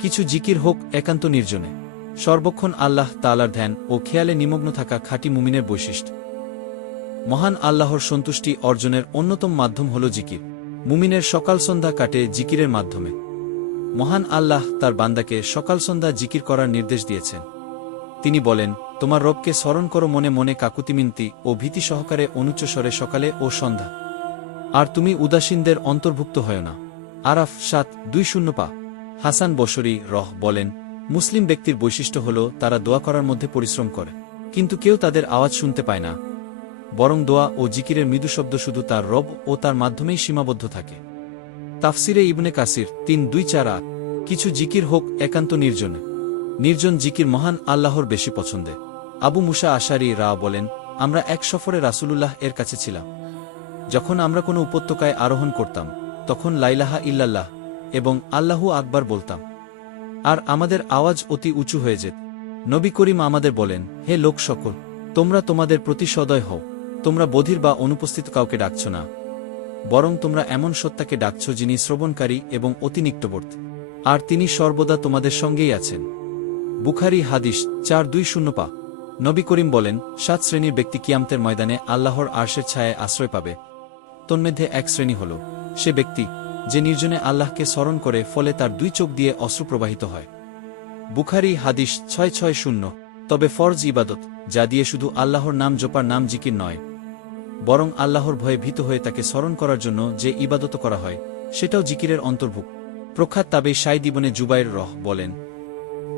কিছু জিকির হোক একান্ত নির্জনে। সর্বক্ষণ আল্লাহ তালার ধ্যান ও খেয়ালে নিমগ্ন থাকা খাঁটি মুমিনের বৈশিষ্ট্য। মহান আল্লাহর সন্তুষ্টি অর্জনের অন্যতম মাধ্যম হল জিকির। মুমিনের সকাল সন্ধ্যা কাটে জিকিরের মাধ্যমে। মহান আল্লাহ তার বান্দাকে সকাল সন্ধ্যা জিকির করার নির্দেশ দিয়েছেন। তিনি বলেন, তোমার রবকে স্মরণ করো মনে মনে কাকুতিমিনতি ও ভীতি সহকারে অনুচ্চস্বরে সকালে ও সন্ধ্যা। আর তুমি উদাসীনদের অন্তর্ভুক্ত হয় না। আরাফ সাত দুই শূন্য পা। হাসান বসরি রহ বলেন, মুসলিম ব্যক্তির বৈশিষ্ট্য হল তারা দোয়া করার মধ্যে পরিশ্রম করে, কিন্তু কেউ তাদের আওয়াজ শুনতে পায় না। বরং দোয়া ও জিকিরের মৃদু শব্দ শুধু তার রব ও তার মাধ্যমেই সীমাবদ্ধ থাকে। তাফসিরে ইবনে কাসির তিন দুই চার কিছু জিকির হোক একান্ত নির্জনে। নির্জন জিকির মহান আল্লাহর বেশি পছন্দে। আবু মুসা আশারি রা বলেন, আমরা এক সফরে রাসূলুল্লাহ এর কাছে ছিলাম। যখন আমরা কোনো উপত্যকায় আরোহণ করতাম, তখন লাইলাহা ইল্লাল্লাহ এবং আল্লাহু আকবার বলতাম, আর আমাদের আওয়াজ অতি উঁচু হয়ে যেত। নবী করিম আমাদের বলেন, হে লোক সকল, তোমরা তোমাদের প্রতি সদয় হও। তোমরা বধির বা অনুপস্থিত কাউকে ডাকছ না। বরং তোমরা এমন সত্তাকে ডাকছ যিনি শ্রবণকারী এবং অতি নিকটবর্তী আর তিনি সর্বদা তোমাদের সঙ্গেই আছেন। বুখারি হাদিস চার দুই শূন্য পা। নবী করিম বলেন, সাত শ্রেণির ব্যক্তি কিয়ামতের ময়দানে আল্লাহর আর্শের ছায়ায় আশ্রয় পাবে। তন্মধ্যে এক শ্রেণি হল, সে ব্যক্তি যে নির্জনে আল্লাহকে স্মরণ করে ফলে তার দুই চোখ দিয়ে অশ্রু প্রবাহিত হয়। বুখারি হাদিস ছয় ছয় শূন্য, তবে ফরজ ইবাদত, যা দিয়ে শুধু আল্লাহর নাম জোপার নাম জিকির নয়, বরং আল্লাহর ভয়ে ভীত হয়ে তাকে স্মরণ করার জন্য যে ইবাদত করা হয়, সেটাও জিকিরের অন্তর্ভুক্ত। প্রখ্যাত তাবে সাই দিবনে জুবাইর রহ বলেন,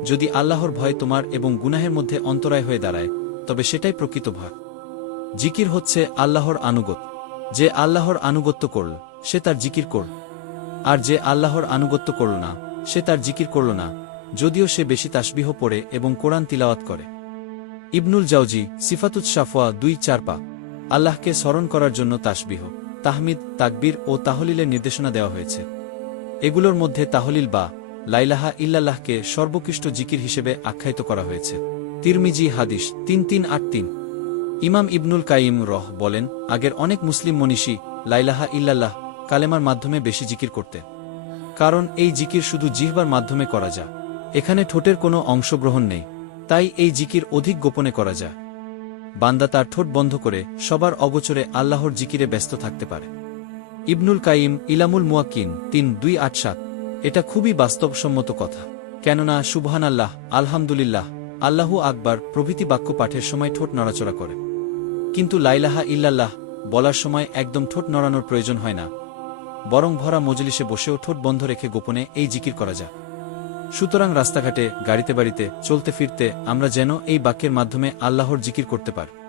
যদি আল্লাহর ভয় তোমার এবং গুনাহের মধ্যে অন্তরায় হয়ে দাঁড়ায়, তবে সেটাই প্রকৃত ভয়। জিকির হচ্ছে আল্লাহর আনুগত যে আল্লাহর আনুগত্য করল, সে তার জিকির করল। আর যে আল্লাহর আনুগত্য করল না, সে তার জিকির করল না, যদিও সে বেশি তাসবিহ পড়ে এবং কোরআন তিলাওয়াত করে। ইবনুল জাউজি সিফাতুত সাফোয়া দুই চার পা আল্লাহকে স্মরণ করার জন্য তাসবিহ, তাহমিদ, তাকবীর ও তাহলিলের নির্দেশনা দেওয়া হয়েছে। এগুলোর মধ্যে তাহলিল বা লাইলাহা ইল্লাল্লাহকে সর্বোকৃষ্ট জিকির হিসেবে আখ্যায়িত করা হয়েছে। তিরমিজি হাদিস তিন তিন আট তিন। ইমাম ইবনুল কাইম রহ বলেন, আগের অনেক মুসলিম মনীষী লাইলাহা ইল্লাল্লাহ কালেমার মাধ্যমে বেশি জিকির করতে। কারণ এই জিকির শুধু জিহবার মাধ্যমে করা যায়। এখানে ঠোঁটের কোনো অংশগ্রহণ নেই, তাই এই জিকির অধিক গোপনে করা যায়। বান্দা তার ঠোঁট বন্ধ করে সবার অগোচরে আল্লাহর জিকিরে ব্যস্ত থাকতে পারে। ইবনুল কাইম, ইলামুল মুয়াক্কিন, তিন দুই আট সাত, এটা খুবই বাস্তবসম্মত কথা। কেননা সুবহান আল্লাহ আলহামদুলিল্লাহ, আল্লাহু আকবার প্রভৃতি বাক্য পাঠের সময় ঠোঁট নড়াচড়া করে। কিন্তু লাইলাহা ইল্লাল্লাহ বলার সময় একদম ঠোঁট নড়ানোর প্রয়োজন হয় না। বরং ভরা মজলিসে বসেও ঠোঁট বন্ধ রেখে গোপনে এই জিকির করা যায়। সুতরাং রাস্তাঘাটে গাড়িতে বাড়িতে চলতে ফিরতে আমরা যেন এই বাক্যের মাধ্যমে আল্লাহর জিকির করতে পারি।